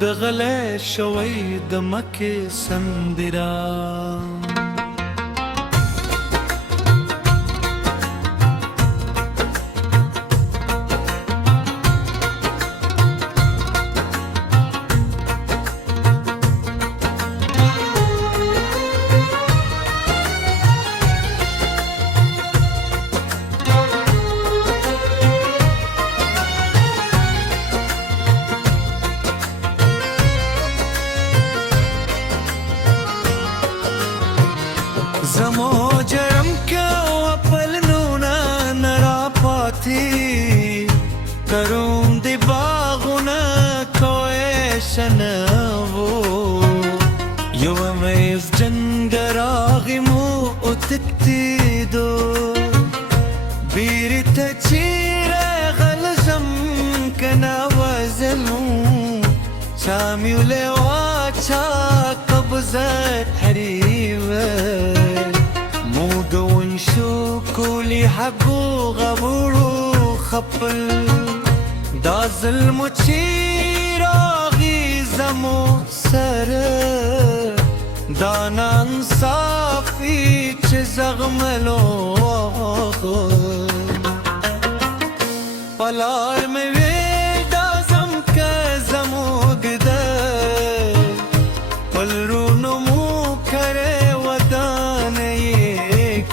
دغلی شوی د مکې سندرا زمو جرم کا پلنونا نرا پاتی کروم دی باغونا کوئی شنوو یو میز جنگراغی مو اتکتی دو بیری تچیر غلزم کنا وزنو شامیولی واچا قبضت حریوه شو كولي حبو غبورو خبل دا ظلمو چی راغی زمو سر دا نانصافی چه زغملو پلار موی دا زم که زمو گده پل رو نمو کره ودانه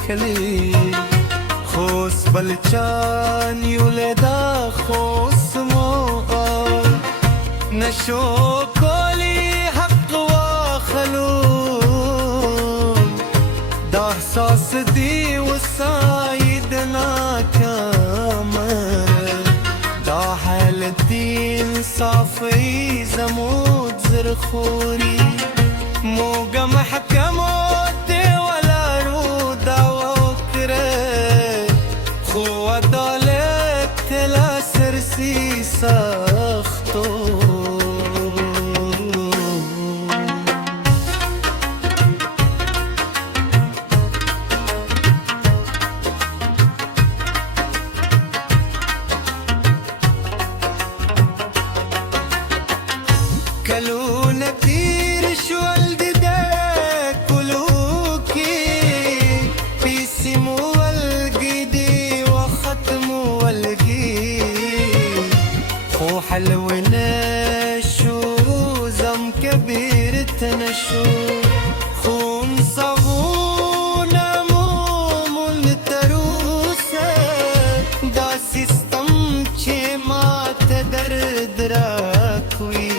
کلی خوص بلچان یولدا خوص موغا نشو کولی حق واخلو دا احساس دی وسايدنا كامل دا حالتي انصافي زمود زرخوري موغا محكموت ولا رودا خو عدالت تلا سرسی ساختو کلو نتیر شوال دیده کلو کی پیسی مولگی دی وختمو ولگی خو حلو نشو زم كبير تنشو خون صغون مومون تروسه دا سیستم چه ما تدرد راکوی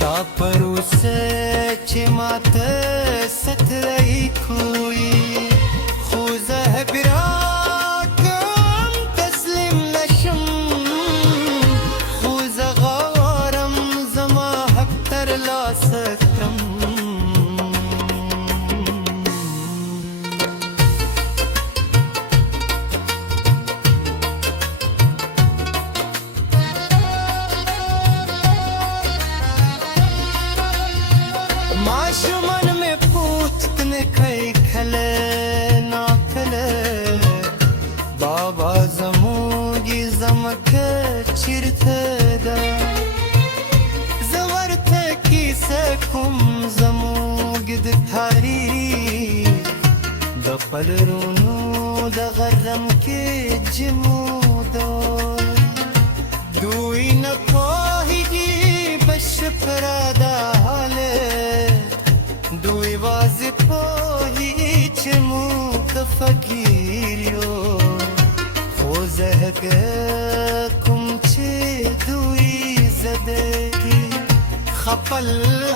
دا پروسه چه ما تسترهی کوی خوزه براکم تسلیم نشم خوزه غارم زما حبتر لا ستم माशुमन में पूछने कई खले ना खले बाबा जमूगी जमक चिरते दा जवरते की सकुम जमूगी दथारी दपल रोनो दगरम के जमूदो دوی نپاهیگی بشپرادا حاله دوی واضح پاهی چه موت فقیریو خوزه که کم چه دوی زده کی خپل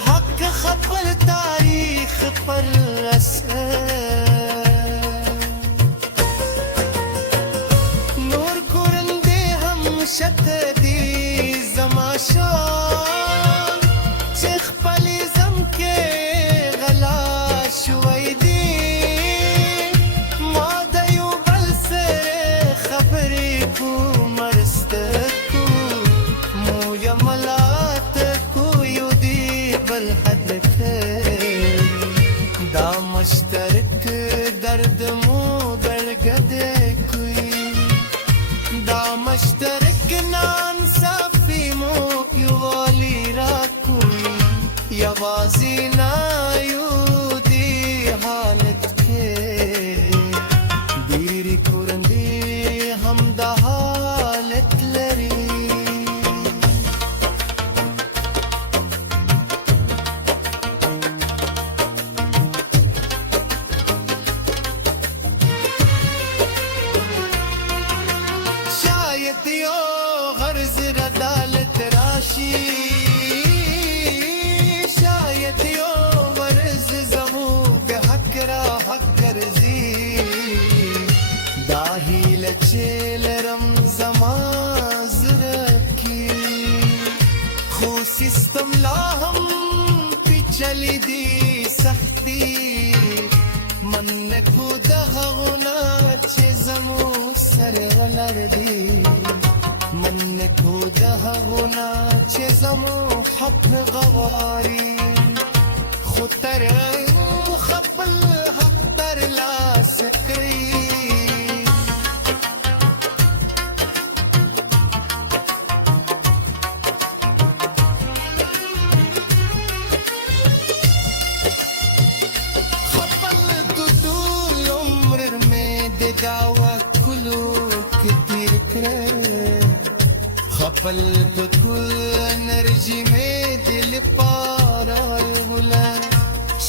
حق خپل تاریخ پر رسه شتدي زماشان شيخ بالي زمكي غلا شويدي ما دايو بالسر خبريكو مرستكو مو يملاتكو يودي بالحدك دا مشترك درد مو برقدكو دا مشترك نان صافي موك يوالي را شاید یو غرض ردالت راشی شاید یو غرض زمو به حق را حق گرزی دا هیله چې لرم زما زړه کې خو سیستم لا هم پیچلی دی سختی من نکو د هغو نه چې زمو سره ولاړ دي من نکو د هغو نه چې زمو حق غواړي خو تر خپل حق ترلاسه کوي دعوة كله كتير كره خپل بكل انرژي مې دل پاره ولا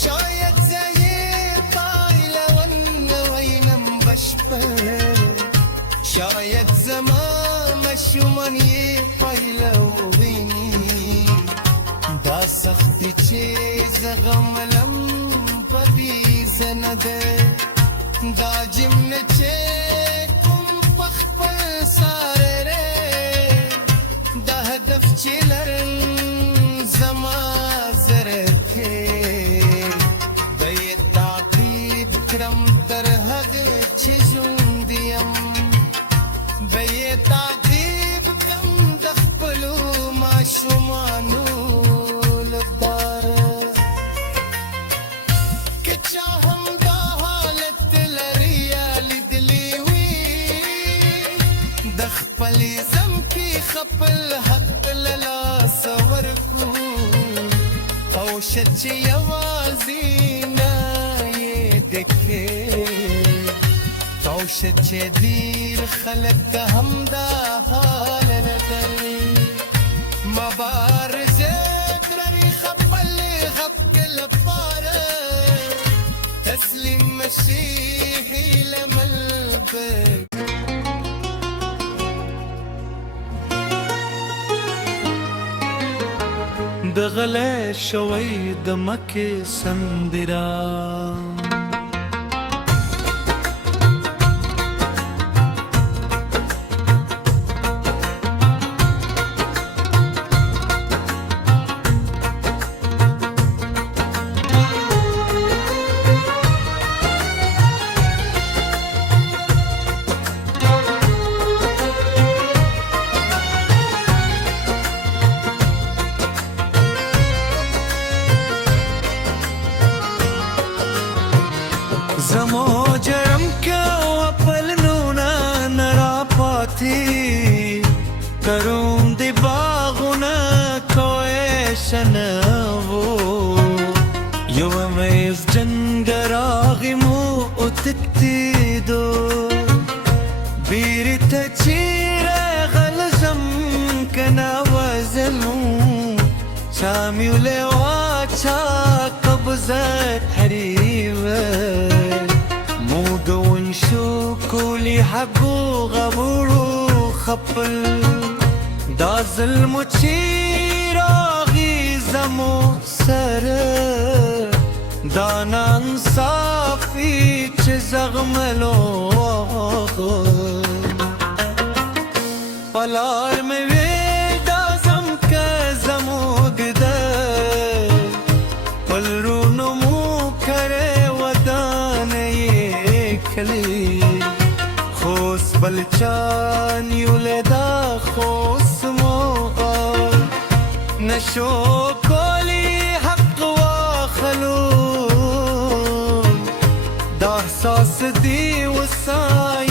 شاید زي پایله وینم بشپړ شاید زما مشومن یې پایله ویني دا سختي چې زغملم پدې زنده دا جمن چې کوم پخپل ساره دا هدف چې لرم زما زرته د تعقیب کرم تر حد چې ژوندیم به تعقیب کم د خپلو ماشومانو لپاره که چا هم خپل حق للا سور کو او شچ یوازی نه دکې او شچ دیر خلق هم دا حال لري مبارزه لري خپل حق لپاره تسلیم مسیحي لملبک د غلې شوی د مکه سندرا زمو جرم کا پل نونا نرا پاتی کروم دی باغونا کوئے شنوو یو میز جنگراغی مو اتکتی دو بیری تچیر غلزم کنا وزلو شامیو لیواچا قبضت حریوه شو كولي حبو غبورو خپل دا ظلم چیراغی زمو سر دا نانصافی چه زغملو پلار میں ویدا زم که زمو گده پل رو نمو کرے خوص بلچان یولدا خوص موغا نشو کولی حق واخلو دا احساس دی وسای